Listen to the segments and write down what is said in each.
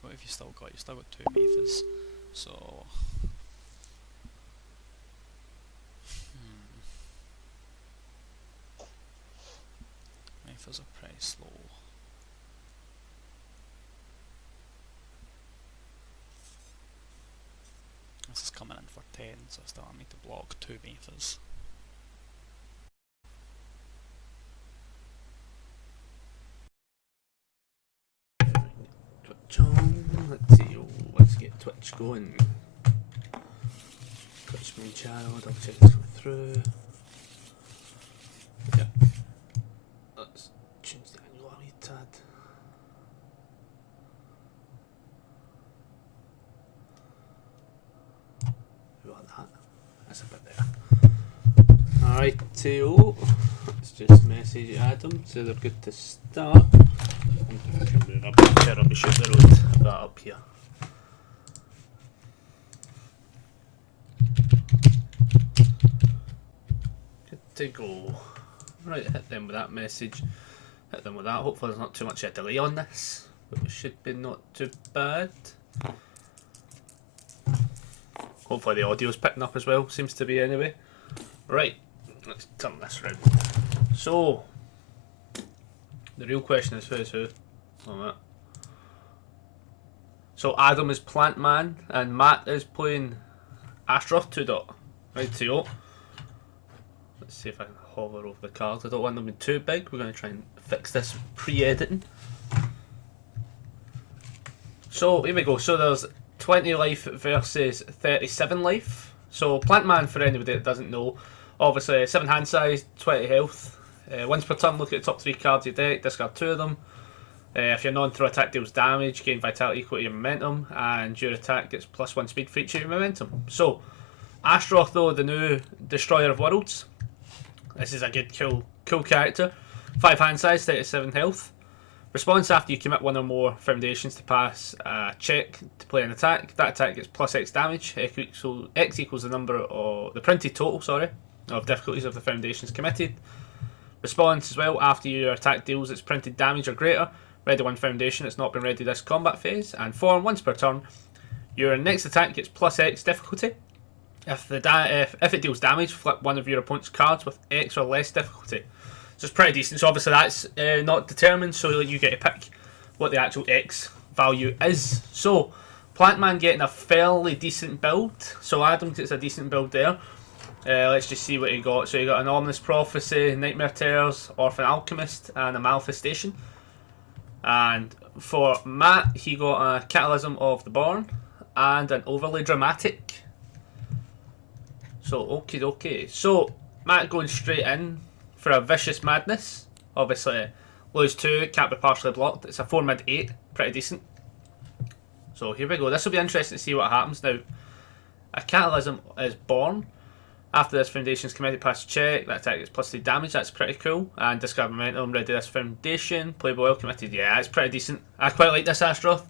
what have you still got? You've still got 2 meters. So meters are pretty slow. This is coming in for 10, so I still need to block 2 meters. Twitch on. Let's see. Let's get Twitch going. Twitch main channel. Double check it's coming through. Yeah. Let's change the angle a wee tad. We want that. That's a bit better. Alright, let's just message Adam so they're good to start. I'm just going to move up a chair up the road. I've got up here. Good to go. Right, hit them with that message. Hit them with that. Hopefully there's not too much of a delay on this, but it should be not too bad. Hopefully the audio's picking up as well. Seems to be anyway. Right, let's turn this round. So, the real question is who's who on that. So Adam is Plant Man and Matt is playing Astaroth 2. Right, so let's see if I can hover over the cards. I don't want them to be too big. We're going to try and fix this pre-editing. So here we go. So there's 20 life versus 37 life. So Plant Man, for anybody that doesn't know, obviously 7 hand size, 20 health. Once per turn, look at the top 3 cards of your deck, discard 2 of them. If your non-throw attack deals damage, gain vitality equal to your momentum, and your attack gets +1 speed for each of your momentum. So, Astaroth, though, the new Destroyer of Worlds. This is a good, cool character. 5 hand size, 37 health. Response after you commit 1 or more foundations to pass a check to play an attack. That attack gets +X damage. X equals the number of the printed total, of difficulties of the foundations committed. Response as well, after your attack deals its printed damage or greater, ready 1 foundation that's not been ready this combat phase, and 4 once per turn, your next attack gets +X difficulty. If it deals damage, flip 1 of your opponent's cards with X or less difficulty. So it's pretty decent. So obviously that's not determined, so you get to pick what the actual X value is. So Plant Man getting a fairly decent build. So Adam gets a decent build there. Let's just see what he got. So he got an Ominous Prophecy, Nightmare Terrors, Orphan Alchemist, and a Manifestation. And for Matt, he got a Catalysm of the Born and an Overly Dramatic. So okay. So Matt going straight in for a Vicious Madness. Obviously, lose 2, can't be partially blocked. It's a 4 mid 8, pretty decent. So here we go. This will be interesting to see what happens now. A Catalysm is born. After this foundation's committed past check, that attack gets +3 damage, that's pretty cool. And discard momentum, ready this foundation, playable well committed, yeah, it's pretty decent. I quite like this Astaroth.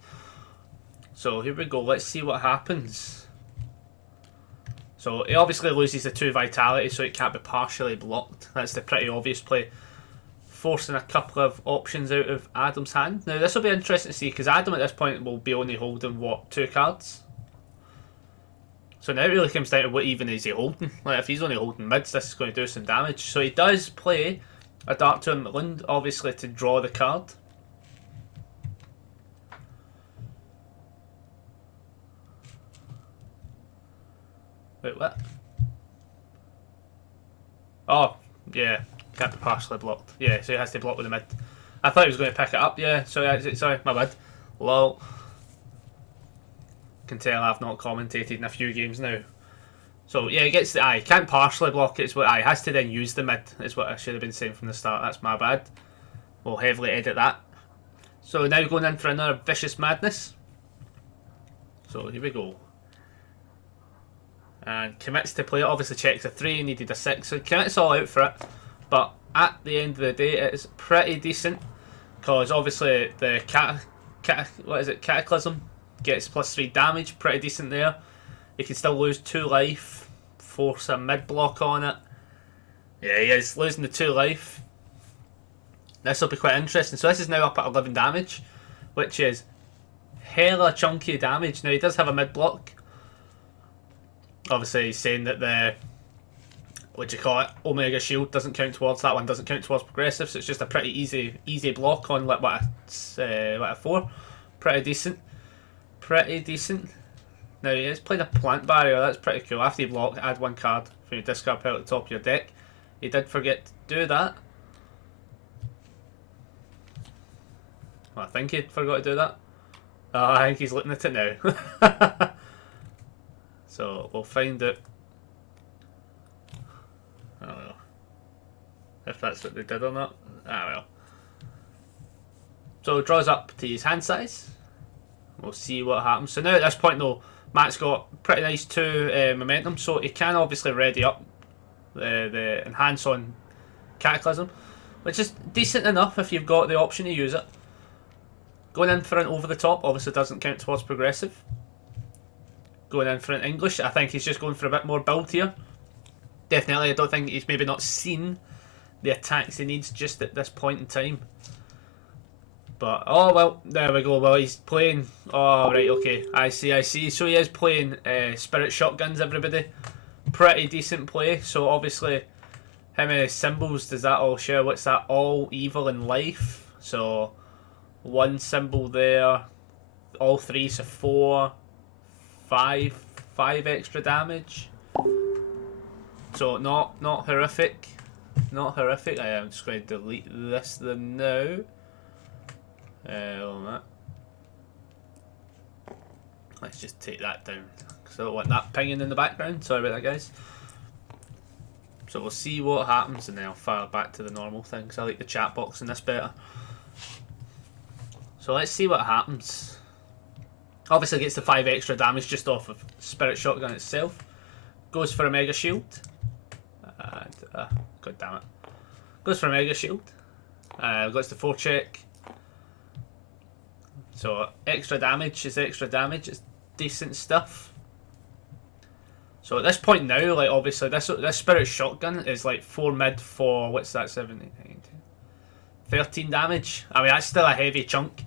So here we go, let's see what happens. So it obviously loses the 2 vitality, so it can't be partially blocked. That's the pretty obvious play. Forcing a couple of options out of Adam's hand. Now this will be interesting to see, because Adam at this point will be only holding, what, 2 cards? So now it really comes down to what even is he holding. Like if he's only holding mids, this is going to do some damage. So he does play a Dark Tournament Lund, obviously to draw the card. Wait, what? Oh, yeah, can't be partially blocked. Yeah, so he has to block with the mid. I thought he was going to pick it up, yeah, sorry, my bad. Lol. Can tell I've not commentated in a few games now. So yeah, he gets the eye. Can't partially block it. It's what has to then use the mid. Is what I should have been saying from the start. That's my bad. We'll heavily edit that. So now going in for another Vicious Madness. So here we go. And commits to play it. Obviously checks a 3, needed a 6. So commits all out for it. But at the end of the day, it is pretty decent. Because obviously the Cataclysm gets +3 damage, pretty decent there. You can still lose 2 life, force a mid block on it. Yeah, he is losing the 2 life. This will be quite interesting. So this is now up at 11 damage, which is hella chunky damage. Now he does have a mid block. Obviously, he's saying that the what do you call it? Omega Shield doesn't count towards that one. Doesn't count towards progressive, so it's just a pretty easy block on like what a 4. Pretty decent. Pretty decent. Now he is playing a plant barrier. That's pretty cool. After you block, add 1 card from your discard pile at the top of your deck. He did forget to do that. Well, I think he forgot to do that. Oh, I think he's looking at it now. So we'll find out. I don't know if that's what they did or not. Ah well. So draws up to his hand size. We'll see what happens. So now at this point though, Matt's got pretty nice 2 momentum, so he can obviously ready up the enhance on Cataclysm, which is decent enough if you've got the option to use it. Going in for an over the top obviously doesn't count towards progressive. Going in for an English, I think he's just going for a bit more build here. Definitely, I don't think he's maybe not seen the attacks he needs just at this point in time. But, oh well, there we go. Well, he's playing, oh right, okay, I see. So he is playing Spirit Shotguns, everybody. Pretty decent play. So obviously, how many symbols does that all share? What's that? All evil in life. So 1 symbol there, all 3, so 4, 5 extra damage. So not horrific. Not horrific. I am just going to delete this then now. Let's just take that down because I don't want that pinging in the background. Sorry about that, guys. So we'll see what happens and then I'll fire back to the normal thing because I like the chat box in this better. So let's see what happens. Obviously gets the 5 extra damage just off of Spirit Shotgun itself. Goes for a Mega Shield. And, God damn it. Goes for a Mega Shield. Goes to 4 check. So extra damage is extra damage. It's decent stuff. So at this point now, like obviously this Spirit Shotgun is like 4 mid for, what's that, 7, 8, 9, 10, 13 damage. I mean, that's still a heavy chunk.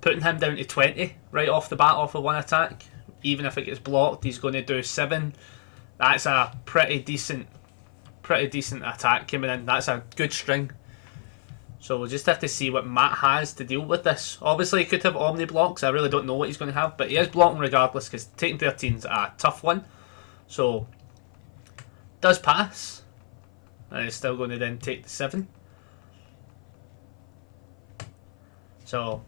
Putting him down to 20 right off the bat off of 1 attack. Even if it gets blocked, he's going to do 7. That's a pretty decent attack coming in. That's a good string. So we'll just have to see what Matt has to deal with this. Obviously, he could have Omni blocks. I really don't know what he's going to have, but he is blocking regardless because taking 13 is a tough one. So, does pass. And he's still going to then take the 7. So,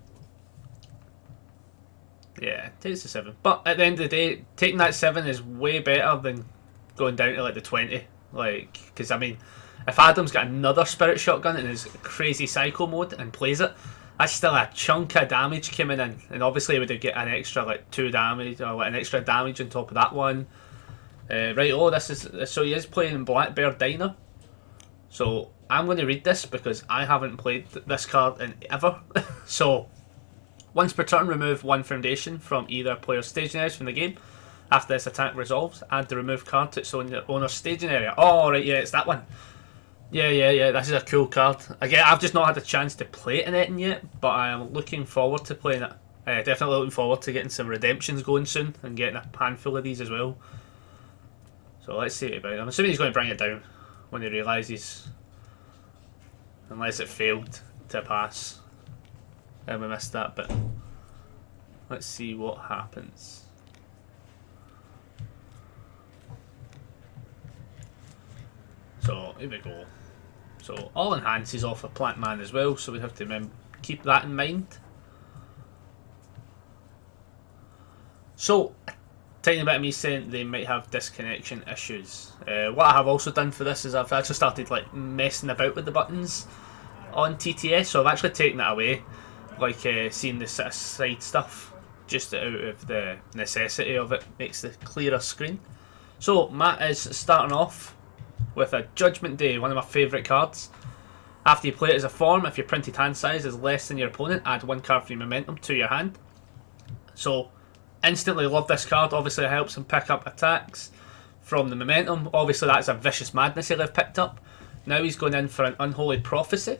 yeah, takes the 7. But at the end of the day, taking that 7 is way better than going down to like the 20. Like, because I mean, if Adam's got another Spirit Shotgun in his crazy Psycho mode and plays it, that's still a chunk of damage coming in. And obviously he would get an extra like 2 damage or like an extra damage on top of that one. Right, oh, this is, so he is playing Black Bear Diner. So I'm going to read this because I haven't played this card in ever. So, once per turn, remove 1 foundation from either player's staging areas from the game. After this attack resolves, add the remove card to its owner's staging area. Oh, right, yeah, it's that one. Yeah, this is a cool card. Again, I've just not had a chance to play it in it yet, but I am looking forward to playing it. Definitely looking forward to getting some redemptions going soon and getting a handful of these as well. So let's see about it. I'm assuming he's going to bring it down when he realises, unless it failed to pass. And we missed that bit. Let's see what happens. So here we go. So all enhances off a Plant Man as well, so we have to keep that in mind. So, a tiny bit of me saying they might have disconnection issues. What I have also done for this is I've actually started like messing about with the buttons on TTS, so I've actually taken it away, like seeing the side stuff just out of the necessity of it makes the clearer screen. So Matt is starting off with a Judgment Day, one of my favourite cards. After you play it as a form, if your printed hand size is less than your opponent, add 1 card from your momentum to your hand. So, instantly love this card. Obviously it helps him pick up attacks from the momentum. Obviously that's a Vicious Madness he'll have picked up. Now he's going in for an Unholy Prophecy.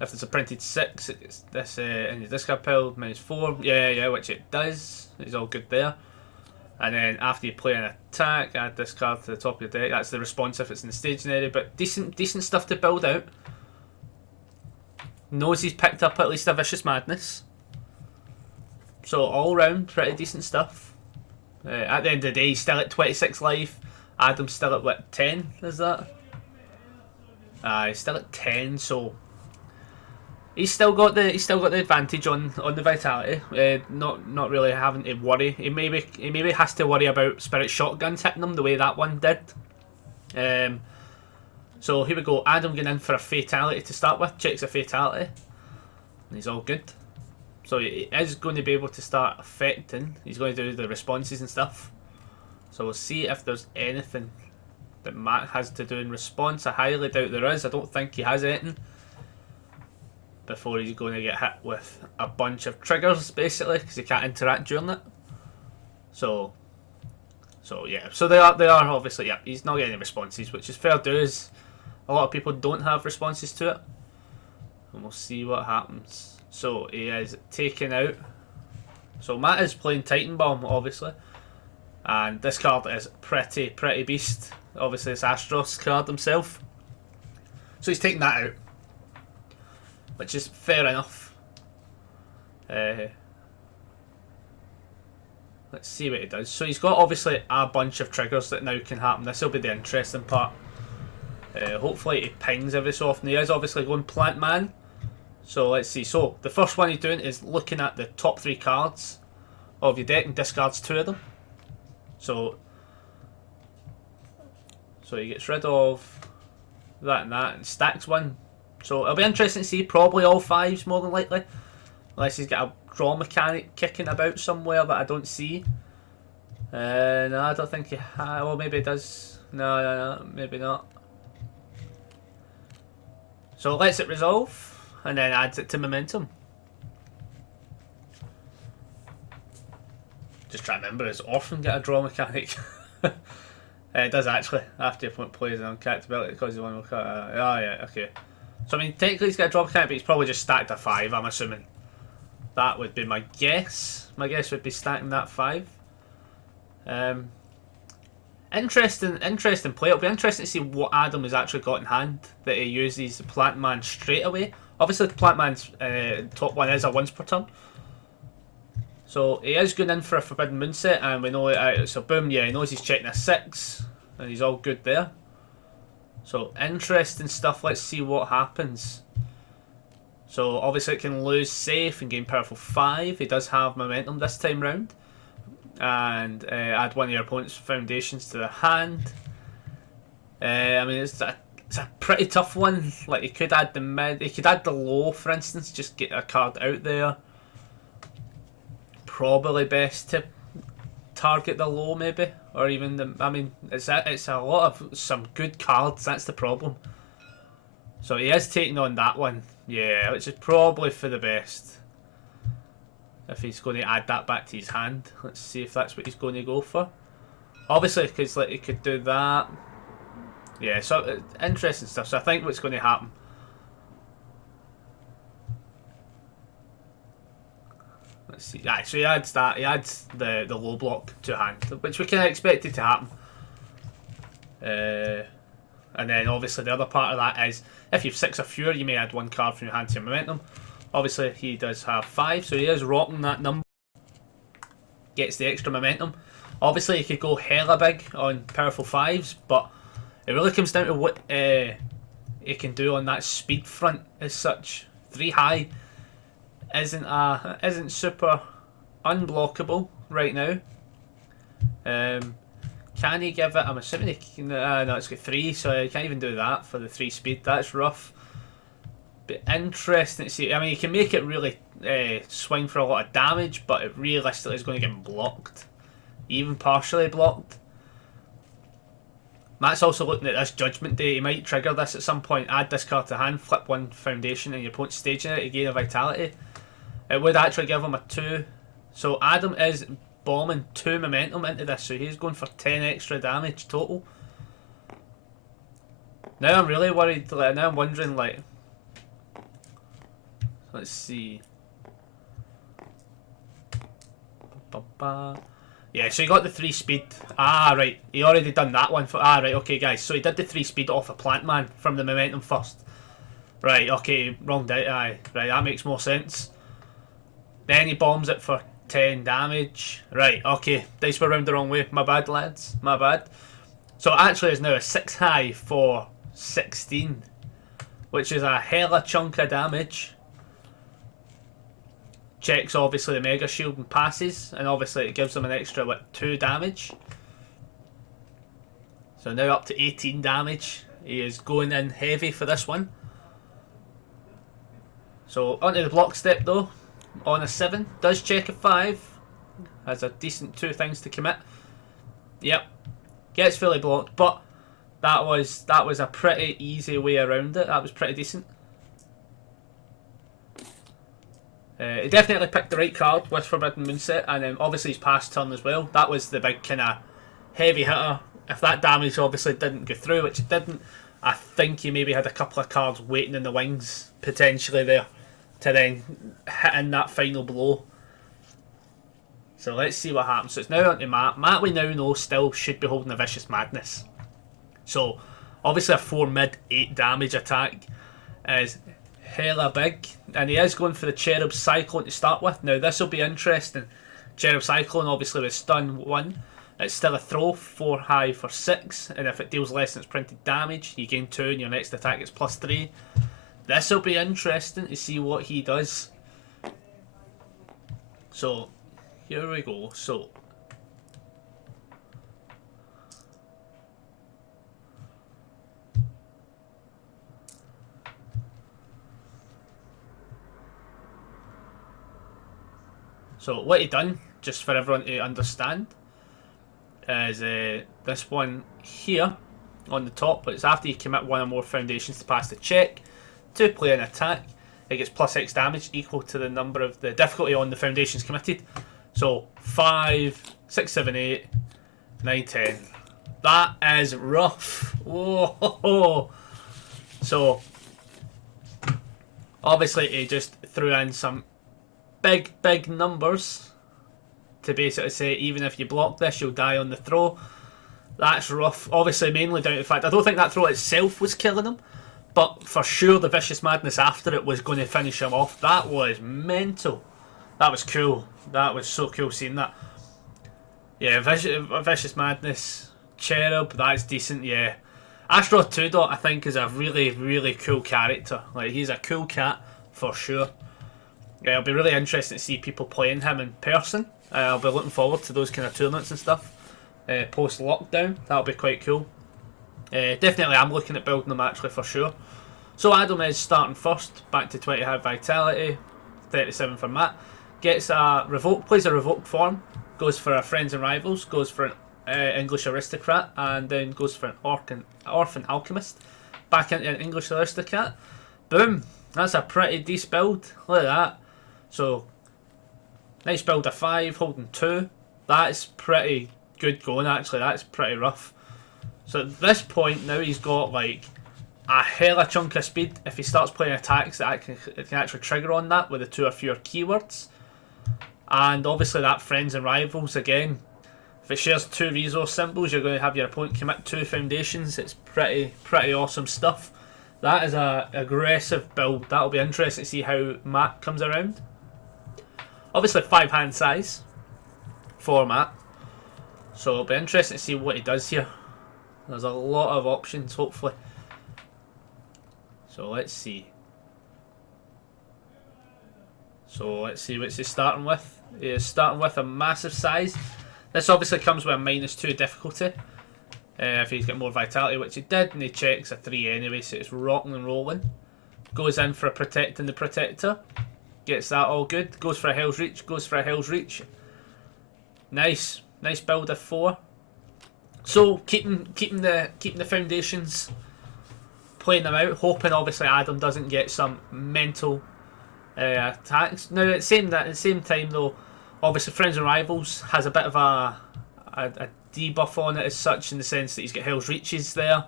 If there's a printed 6, it gets this in your discard pile, -4. Yeah, which it does. It's all good there. And then after you play an attack, add this card to the top of your deck. That's the response if it's in the staging area, but decent stuff to build out. Knows he's picked up at least a Vicious Madness. So all round, pretty decent stuff. At the end of the day, he's still at 26 life. Adam's still at what, 10? Is that? He's still at 10, so he's still got the advantage on the vitality. Not really having to worry. He maybe has to worry about Spirit Shotguns hitting him the way that one did. So here we go. Adam getting in for a fatality to start with. Checks a fatality, and he's all good. So he is going to be able to start affecting. He's going to do the responses and stuff. So we'll see if there's anything that Matt has to do in response. I highly doubt there is. I don't think he has anything before he's going to get hit with a bunch of triggers, basically, because he can't interact during it. So yeah. So they are obviously, yeah, he's not getting any responses, which is fair dues. A lot of people don't have responses to it. And we'll see what happens. So he is taken out. So Matt is playing Titan Bomb, obviously. And this card is pretty beast. Obviously it's Astaroth's card himself. So he's taking that out, which is fair enough. Let's see what he does. So he's got obviously a bunch of triggers that now can happen. This will be the interesting part. Hopefully he pings every so often. He is obviously going Plant Man. So let's see. So the first one he's doing is looking at the top 3 cards of your deck and discards 2 of them. So he gets rid of that and stacks 1. So it'll be interesting to see. Probably all 5s more than likely, unless he's got a draw mechanic kicking about somewhere that I don't see. No, I don't think he has. Well, maybe he does. No, maybe not. So lets it resolve and then adds it to momentum. Just try to remember, does Orphan get a draw mechanic? It does actually, after your opponent plays an uncapped ability because the one will cut. Oh yeah, okay. So I mean, technically he's got a draw mechanic, but he's probably just stacked a 5, I'm assuming. That would be my guess. My guess would be stacking that 5. Interesting play. It'll be interesting to see what Adam has actually got in hand that he uses the Plant Man straight away. Obviously the Plant Man's top one is a once per turn. So he is going in for a Forbidden Moonset, and we know it. So boom, yeah, he knows he's checking a 6, and he's all good there. So interesting stuff. Let's see what happens. So obviously it can lose safe and gain powerful 5. He does have momentum this time round. And add one of your opponent's foundations to the hand. I mean, it's a pretty tough one. Like, he could add the mid, he could add the low, for instance, just get a card out there. Probably best to target the low, maybe, or even the. I mean, it's a lot of some good cards. That's the problem. So he is taking on that one, yeah, which is probably for the best. If he's going to add that back to his hand. Let's see if that's what he's going to go for. Obviously, because like, he could do that. Yeah, so interesting stuff. So I think what's going to happen. Let's see. Yeah, so he adds that. He adds the low block to hand, which we kind of expected to happen. And then obviously the other part of that is if you've 6 or fewer, you may add 1 card from your hand to your momentum. Obviously, he does have 5, so he is rocking that number. Gets the extra momentum. Obviously, he could go hella big on powerful 5s, but it really comes down to what he can do on that speed front as such. 3 high isn't super unblockable right now. Can he give it? I'm assuming he can. No, it's got 3, so he can't even do that for the 3 speed. That's rough. But interesting to see. I mean, you can make it really swing for a lot of damage, but it realistically is going to get blocked, even partially blocked. Matt's also looking at this Judgment Day. He might trigger this at some point. Add this card to hand, flip 1 foundation, and your opponent's staging it to gain a vitality. It would actually give him a 2. So Adam is bombing 2 momentum into this, so he's going for 10 extra damage total. Now I'm really worried. Now I'm wondering, like, Let's see. Yeah, so he got the 3 speed. Ah, right. He already done that one. Right, okay, guys. So he did the 3 speed off a Plant Man from the momentum first. Right, okay, wrong die. Aye, right, that makes more sense. Then he bombs it for 10 damage. Right, okay. Dice were round the wrong way. My bad, lads. My bad. So actually it's now a 6 high for 16, which is a hella chunk of damage. Checks obviously the Mega Shield and passes, and obviously it gives him an extra 2 damage. So now up to 18 damage. He is going in heavy for this one. So onto the block step though. On a 7, does check a 5. Has a decent 2 things to commit. Yep, gets fully blocked, but that was a pretty easy way around it. That was pretty decent. He definitely picked the right card with Forbidden Moonset, and then obviously his pass turn as well. That was the big kind of heavy hitter. If that damage obviously didn't go through, which it didn't, I think he maybe had a couple of cards waiting in the wings potentially there to then hit in that final blow. So let's see what happens. So it's now on to Matt. Matt, we now know, still should be holding a Vicious Madness. So obviously a 4 mid 8 damage attack is hella big, and he is going for the Cherub Cyclone to start with. Now this will be interesting. Cherub Cyclone obviously with stun 1. It's still a throw, 4 high for 6, and if it deals less than its printed damage, you gain 2 and your next attack is +3. This will be interesting to see what he does. So here we go. So what he done, just for everyone to understand, is this one here on the top. But it's after you commit 1 or more foundations to pass the check to play an attack. It gets +X damage equal to the number of the difficulty on the foundations committed. So 5, 6, 7, 8, 9, 10. That is rough. Whoa. So obviously he just threw in some big numbers to basically say even if you block this you'll die on the throw. That's rough. Obviously mainly down to the fact I don't think that throw itself was killing him, but for sure the Vicious Madness after it was going to finish him off. That was mental. That was cool. That was so cool seeing that. Yeah, Vicious Madness, Cherub, that's decent, yeah. Astaroth 2 Dot I think is a really cool character. Like, he's a cool cat for sure. Yeah, it'll be really interesting to see people playing him in person. I'll be looking forward to those kind of tournaments and stuff. Post lockdown, that'll be quite cool. Definitely I'm looking at building them actually for sure. So Adam is starting first, back to 20 high vitality, 37 for Matt. Gets a revoke, plays a revoke form, goes for a Friends and Rivals, goes for an English Aristocrat, and then goes for an Orphan Alchemist. Back into an English Aristocrat. Boom! That's a pretty decent build. Look at that. So, nice build of 5, holding 2. That's pretty good going actually, that's pretty rough. So at this point now he's got like a hella chunk of speed if he starts playing attacks that it can actually trigger on that with the 2 or fewer keywords. And obviously that Friends and Rivals again, if it shares 2 resource symbols you're going to have your opponent commit 2 foundations. It's pretty awesome stuff. That is a aggressive build. That'll be interesting to see how Matt comes around. Obviously 5 hand size for Matt, so it'll be interesting to see what he does here. There's a lot of options hopefully. So let's see. What's he starting with. He is starting with a massive size. This obviously comes with a -2 difficulty. If he's got more vitality, which he did, and he checks a 3 anyway, so it's rocking and rolling. Goes in for a Protecting the Protector. Gets that all good. Goes for a Hell's Reach. Goes for a Hell's Reach. Nice build of 4. So keeping the foundations, playing them out, hoping obviously Adam doesn't get some mental attacks. Now at the same time though, obviously Friends and Rivals has a bit of a debuff on it as such, in the sense that he's got Hell's Reaches there,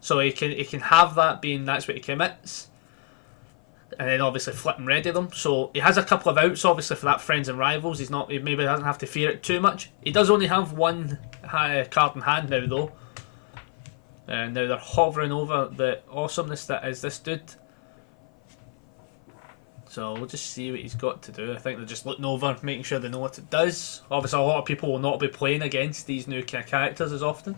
so he can have that being that's what he commits. and then obviously flip and ready them. So he has a couple of outs obviously for that friends and rivals. He maybe doesn't have to fear it too much. He does only have one card in hand now though. And now they're hovering over the awesomeness that is this dude. So we'll just see what he's got to do. I think they're just looking over, making sure they know what it does. Obviously a lot of people will not be playing against these new kind of characters as often.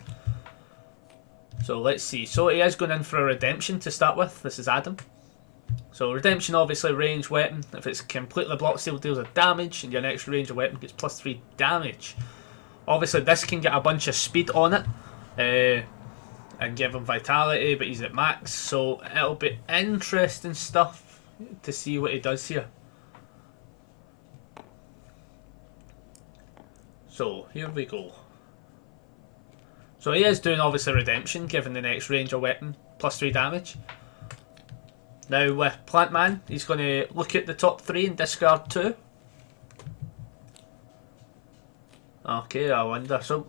So let's see. So he is going in for a redemption to start with. This is Adam. So redemption, obviously range weapon. If it's completely block steal, deals a damage, and your next range weapon gets +3 damage. Obviously this can get a bunch of speed on it, and give him vitality, but he's at max. So it'll be interesting stuff to see what he does here. So here we go. So he is doing obviously redemption, giving the next ranger weapon +3 damage. Now with Plant Man, he's going to look at the top 3 and discard 2. Okay, I wonder. So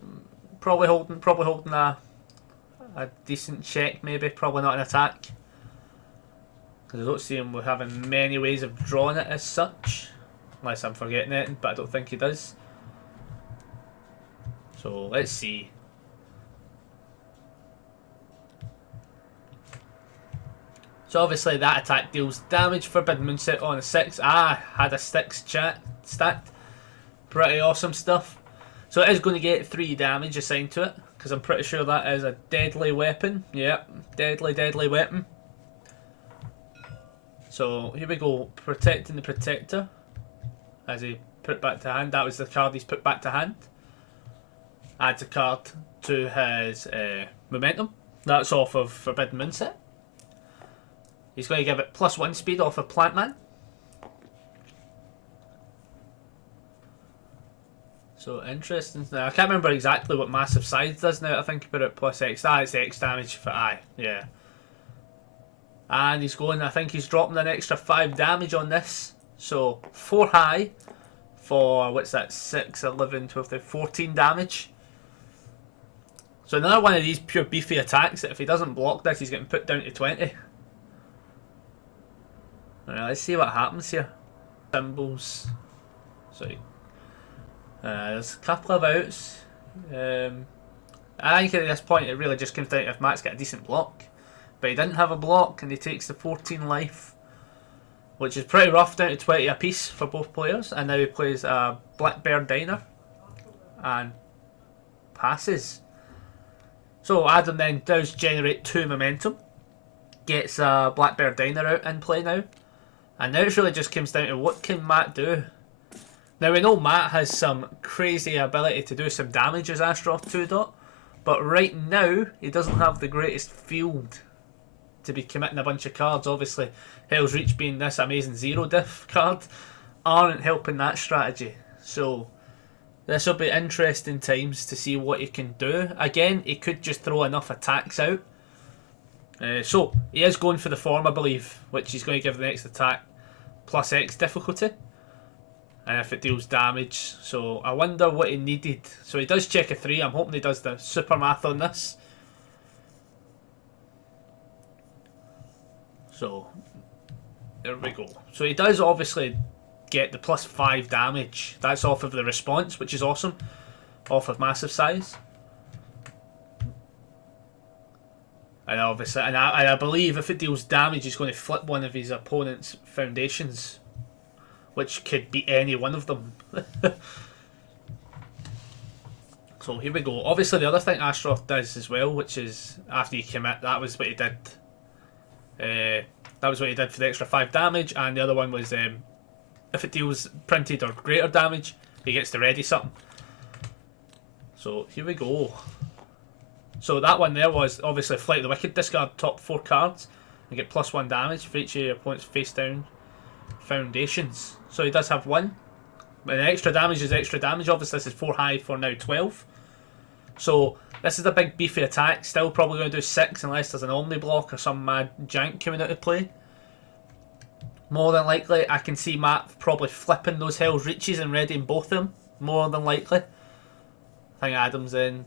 probably holding a decent check, maybe. Probably not an attack. Because I don't see him having many ways of drawing it as such. Unless I'm forgetting it, but I don't think he does. So let's see. So obviously that attack deals damage. Forbidden Moonset on a 6. Had a 6 stacked. Pretty awesome stuff. So it is going to get 3 damage assigned to it. Because I'm pretty sure that is a deadly weapon. Yep, deadly weapon. So here we go. Protecting the Protector. As he put it back to hand. That was the card he's put back to hand. Adds a card to his momentum. That's off of Forbidden Moonset. He's going to give it +1 speed off of Plant Man. So interesting. Now I can't remember exactly what Massive Size does now. I think about it +X. It's X damage for yeah. And he's going. I think he's dropping an extra 5 damage on this. So 4 high for what's that? 6, 11, 12, 13, 14 damage. So another one of these pure beefy attacks that if he doesn't block this, he's getting put down to 20. Alright, let's see what happens here. Symbols. Sorry. There's a couple of outs. I think at this point it really just comes down to if Matt's got a decent block. But he didn't have a block and he takes the 14 life. Which is pretty rough, down to 20 apiece for both players. And now he plays a Blackbird Diner. And passes. So Adam then does generate 2 momentum. Gets a Blackbird Diner out in play now. And now it really just comes down to what can Matt do. Now we know Matt has some crazy ability to do some damage as Astaroth 2 dot. But right now he doesn't have the greatest field to be committing a bunch of cards. Obviously Hell's Reach being this amazing 0 diff card aren't helping that strategy. So this will be interesting times to see what he can do. Again, he could just throw enough attacks out. So he is going for the form, I believe, which he's going to give the next attack +X difficulty. And if it deals damage, so I wonder what he needed. So he does check a 3. I'm hoping he does the super math on this. So there we go. So he does obviously get the +5 damage. That's off of the response, which is awesome. Off of Massive Size. And obviously, and I believe if it deals damage, he's going to flip one of his opponent's foundations, which could be any one of them. So here we go. Obviously, the other thing Astaroth does as well, which is after you commit, that was what he did. That was what he did for the extra 5 damage, and the other one was if it deals printed or greater damage, he gets to ready something. So here we go. So that one there was obviously Flight of the Wicked. Discard top 4 cards and get +1 damage for each of your opponent's face down foundations. So he does have 1. But the extra damage is extra damage. Obviously this is 4 high for now 12. So this is a big beefy attack. Still probably going to do 6 unless there's an Omni block or some mad jank coming out of play. More than likely I can see Matt probably flipping those Hell's Reaches and readying both of them. More than likely. I think Adam's in.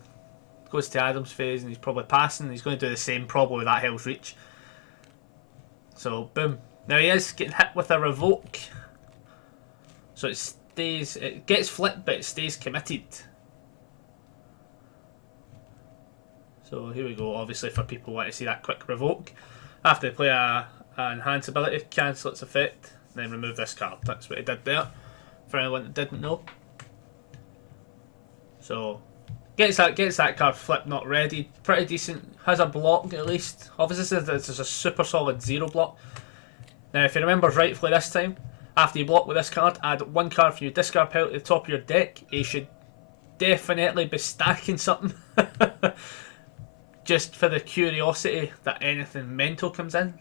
Goes to Adam's phase and he's probably passing. He's going to do the same probably with that Hell's Reach. So boom. Now he is getting hit with a revoke. So it gets flipped, but it stays committed. So here we go, obviously for people who want to see that quick revoke. After they play an enhance ability, cancel its effect, then remove this card. That's what he did there, for anyone that didn't know. So, gets that card flipped, not ready. Pretty decent, has a block at least. Obviously this is a super solid 0 block. Now if he remembers rightfully this time, after you block with this card, add 1 card from your discard pile to the top of your deck. He should definitely be stacking something. Just for the curiosity that anything mental comes in.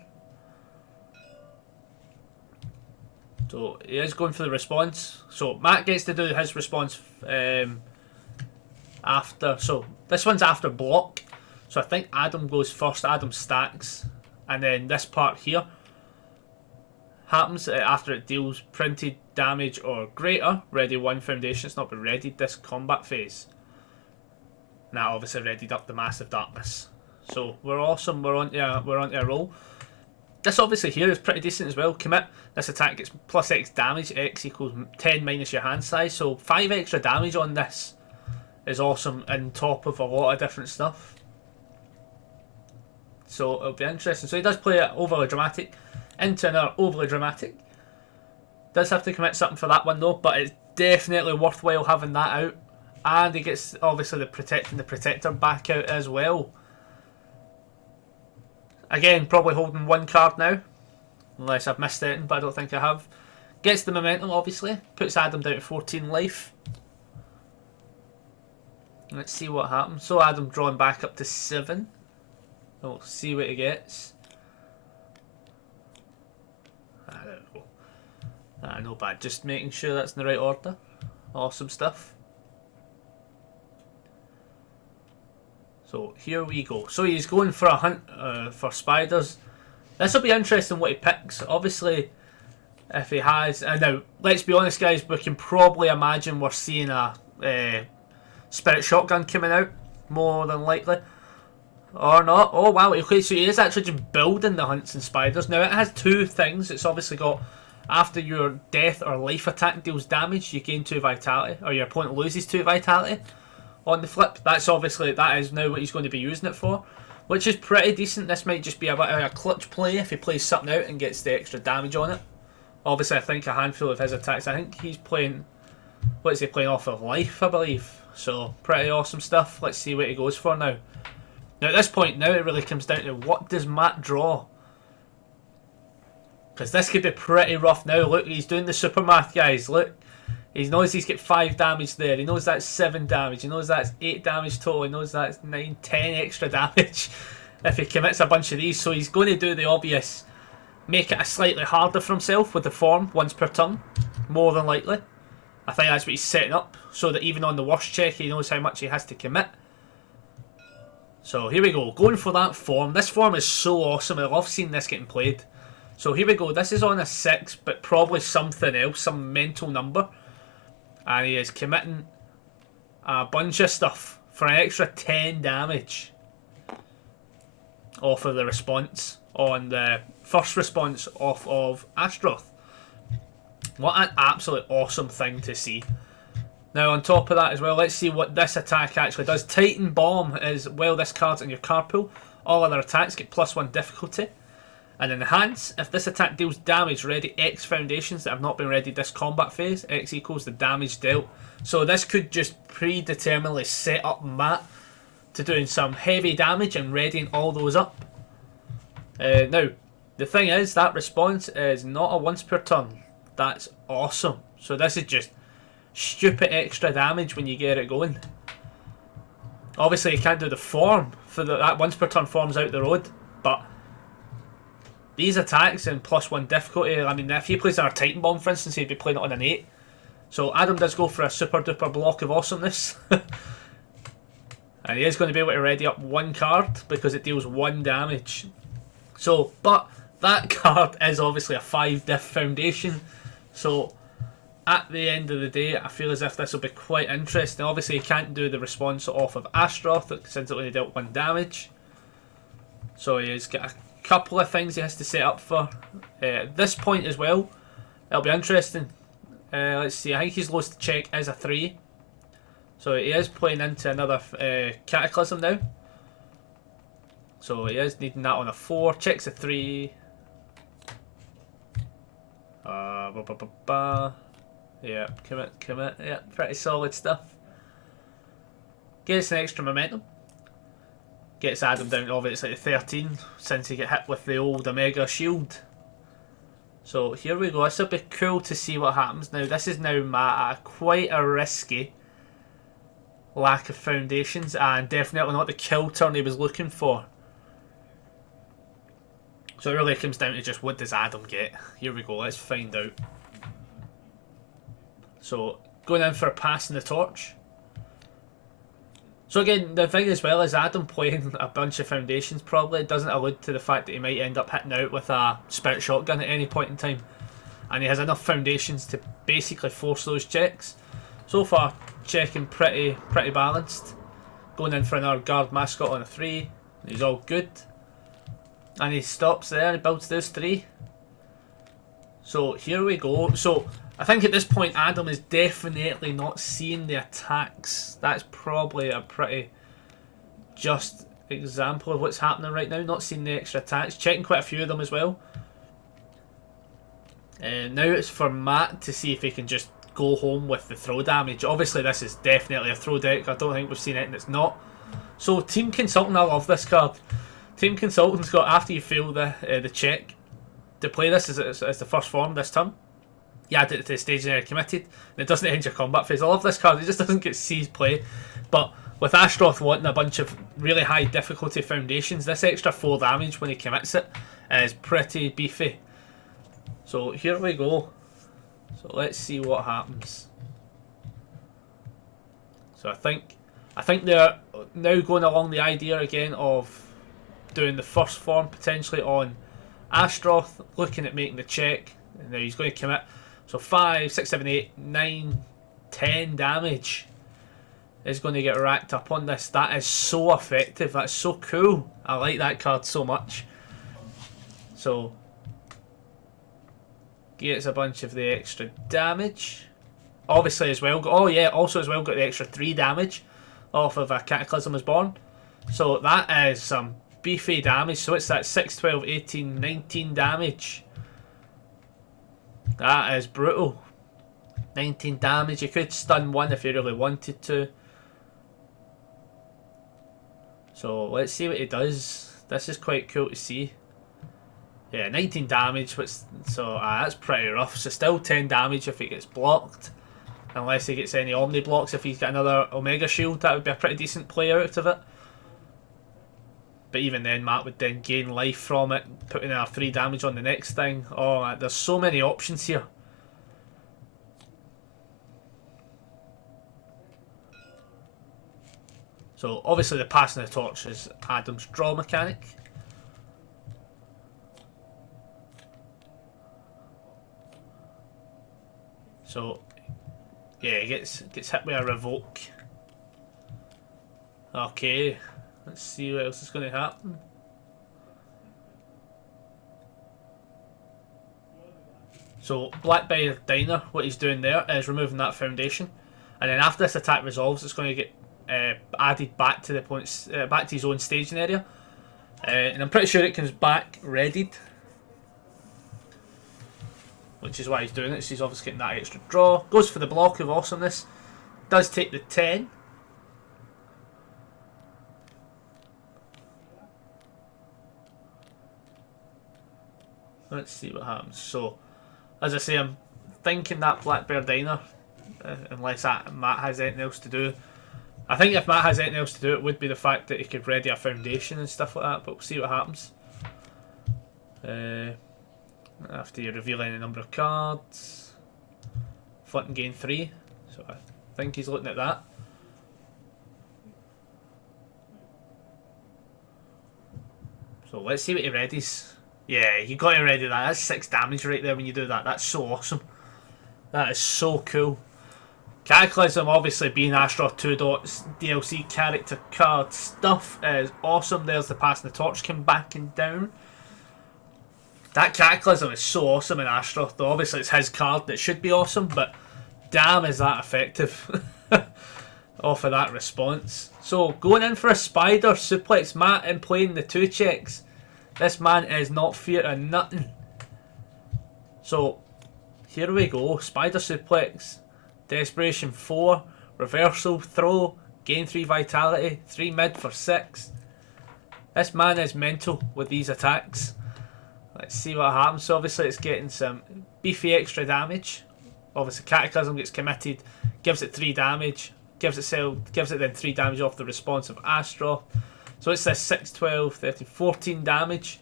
So he is going for the response. So Matt gets to do his response after. So this one's after block. So I think Adam goes first. Adam stacks. And then this part here happens after it deals printed damage or greater. Ready 1 foundation. It's not been readied this combat phase. That obviously readied up the Massive Darkness. So we're awesome, we're onto a roll. This obviously here is pretty decent as well. Commit, this attack gets plus X damage, X equals 10 minus your hand size. So 5 extra damage on this is awesome on top of a lot of different stuff. So it'll be interesting. So he does play it overly dramatic into another overly dramatic. Does have to commit something for that one though, but it's definitely worthwhile having that out. And he gets obviously the protector back out as well. Again, probably holding 1 card now, unless I've missed it, but I don't think I have. Gets the momentum obviously, puts Adam down to 14 life. Let's see what happens. So Adam drawing back up to 7. We'll see what he gets. There we go. No bad, just making sure that's in the right order. Awesome stuff. So here we go. So he's going for a hunt for spiders. This will be interesting what he picks. Obviously, if he has... now, let's be honest guys, we can probably imagine we're seeing a Spirit Shotgun coming out, more than likely. Or not. Oh wow, okay, so he is actually just building the hunts and spiders. Now it has 2 things. It's obviously got, after your death or life attack deals damage, you gain 2 vitality, or your opponent loses 2 vitality. On the flip, that is now what he's going to be using it for, which is pretty decent. This might just be a bit of a clutch play if he plays something out and gets the extra damage on it. Obviously I think a handful of his attacks, I think he's playing, what is he playing off of life I believe, so pretty awesome stuff. Let's see what he goes for now. Now at this point now it really comes down to what does Matt draw, because this could be pretty rough now. Look, he's doing the super math guys, look. He knows he's got 5 damage there. He knows that's 7 damage. He knows that's 8 damage total. He knows that's 9, 10 extra damage if he commits a bunch of these. So he's going to do the obvious. Make it a slightly harder for himself with the form once per turn. More than likely. I think that's what he's setting up. So that even on the worst check he knows how much he has to commit. So here we go. Going for that form. This form is so awesome. I love seeing this getting played. So here we go. This is on a 6, but probably something else. Some mental number. And he is committing a bunch of stuff for an extra 10 damage off of the response on the first response off of Astaroth. What an absolute awesome thing to see. Now on top of that as well, let's see what this attack actually does. Titan Bomb is, well, this card's in your card pool. All other attacks get +1 difficulty. And enhance, if this attack deals damage, ready X foundations that have not been readied this combat phase. X equals the damage dealt. So this could just predeterminedly set up Matt to doing some heavy damage and readying all those up. Now, the thing is, that response is not a once per turn. That's awesome. So this is just stupid extra damage when you get it going. Obviously you can't do the form, for that once per turn form's out the road, but these attacks in +1 difficulty, I mean, if he plays our Titan Bomb, for instance, he'd be playing it on an 8. So Adam does go for a super duper block of awesomeness. And he is going to be able to ready up 1 card because it deals 1 damage. So, but that card is obviously a 5 diff foundation. So, at the end of the day, I feel as if this will be quite interesting. Obviously, he can't do the response off of Astaroth since it only dealt 1 damage. So he has got couple of things he has to set up for. At this point as well, it'll be interesting. Let's see, I think he's lost the check as a 3. So he is playing into another Cataclysm now. So he is needing that on a 4. Checks a 3. Yeah, commit. Yeah, pretty solid stuff. Gets an extra momentum. Gets Adam down to obviously 13 since he got hit with the old Omega shield. So here we go. This will be cool to see what happens. Now this is now Matt at quite a risky lack of foundations and definitely not the kill turn he was looking for. So it really comes down to just what does Adam get. Here we go. Let's find out. So going in for passing the torch. So again, the thing as well is Adam playing a bunch of foundations probably doesn't allude to the fact that he might end up hitting out with a spirit shotgun at any point in time. And he has enough foundations to basically force those checks. So far, checking pretty balanced. Going in for another guard mascot on a 3. He's all good. And he stops there, he builds those 3. So here we go. So I think at this point Adam is definitely not seeing the attacks. That's probably a pretty just example of what's happening right now. Not seeing the extra attacks. Checking quite a few of them as well. And now it's for Matt to see if he can just go home with the throw damage. Obviously this is definitely a throw deck. I don't think we've seen anything that's not. So Team Consultant, I love this card. Team Consultant's got, after you fail the check, to play this as the first form this turn. You add it to the stage area committed, and it doesn't end your combat phase. I love this card, it just doesn't get seized play. But with Astaroth wanting a bunch of really high difficulty foundations, this extra 4 damage when he commits it is pretty beefy. So here we go. So let's see what happens. So I think they're now going along the idea again of doing the first form potentially on Astaroth, looking at making the check. And now he's going to commit. So 5, 6, 7, 8, 9, 10 damage is going to get racked up on this. That is so effective. That's so cool. I like that card so much. So gets a bunch of the extra damage. Obviously as well. Oh yeah, also as well got the extra 3 damage off of a Cataclysm is born. So that is some beefy damage. So it's that 6, 12, 18, 19 damage. That is brutal. 19 damage. You could stun one if you really wanted to. So let's see what he does. This is quite cool to see. Yeah, 19 damage. So that's pretty rough. So still 10 damage if he gets blocked. Unless he gets any Omni blocks. If he's got another Omega shield, that would be a pretty decent play out of it. But even then, Matt would then gain life from it, putting our 3 damage on the next thing. Oh, there's so many options here. So obviously the passing the torch is Adam's draw mechanic. So yeah, he gets hit with a revoke. Okay. Let's see what else is going to happen. So Blackbeard Diner, what he's doing there is removing that foundation, and then after this attack resolves, it's going to get added back to the opponent's, back to his own staging area, and I'm pretty sure it comes back readied, which is why he's doing it. So he's obviously getting that extra draw. Goes for the block of awesomeness. Does take the 10. Let's see what happens. So, as I say, I'm thinking that Blackbeard Diner, unless Matt has anything else to do. I think if Matt has anything else to do, it would be the fact that he could ready a foundation and stuff like that, but we'll see what happens. After you reveal any number of cards. Flip and gain 3. So I think he's looking at that. So let's see what he readies. Yeah, you got to ready that. That's 6 damage right there when you do that. That's so awesome. That is so cool. Cataclysm, obviously being Astaroth 2 dots DLC character card stuff, is awesome. There's the passing the torch come back and down. That Cataclysm is so awesome in Astaroth, though. Obviously it's his card and it should be awesome, but damn is that effective off of that response. So going in for a Spider Suplex, Matt in playing the 2 checks. This man is not fearing nothing. So here we go. Spider Suplex, Desperation 4, Reversal, Throw, gain 3 Vitality, 3 mid for 6. This man is mental with these attacks. Let's see what happens. So obviously it's getting some beefy extra damage. Obviously Cataclysm gets committed, gives it 3 damage, gives it then 3 damage off the response of Astaroth. So it's this 6, 12, 13, 14 damage.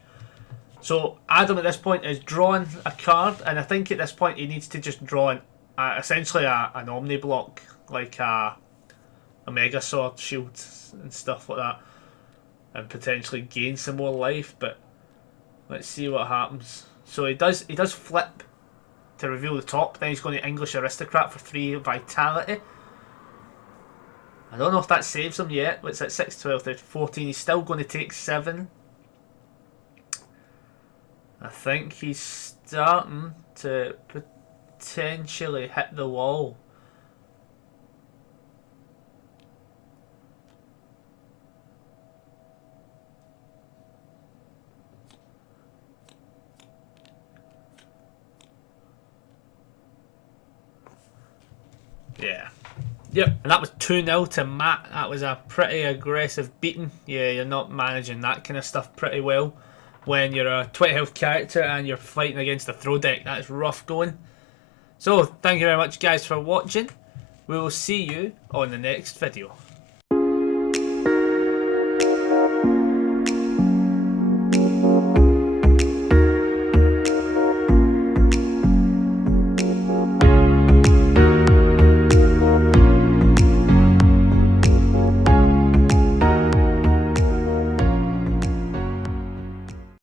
So Adam at this point is drawing a card, and I think at this point he needs to just draw essentially an Omni block, like a Mega Sword shield and stuff like that, and potentially gain some more life. But let's see what happens. So he does flip to reveal the top, then he's going to English Aristocrat for 3 Vitality. I don't know if that saves him yet. It's at 6, 12, 13, 14. He's still going to take 7. I think he's starting to potentially hit the wall. Yeah. Yep, and that was 2-0 to Matt. That was a pretty aggressive beating. Yeah, you're not managing that kind of stuff pretty well when you're a 20 health character and you're fighting against a throw deck. That's rough going. So, thank you very much guys for watching. We will see you on the next video.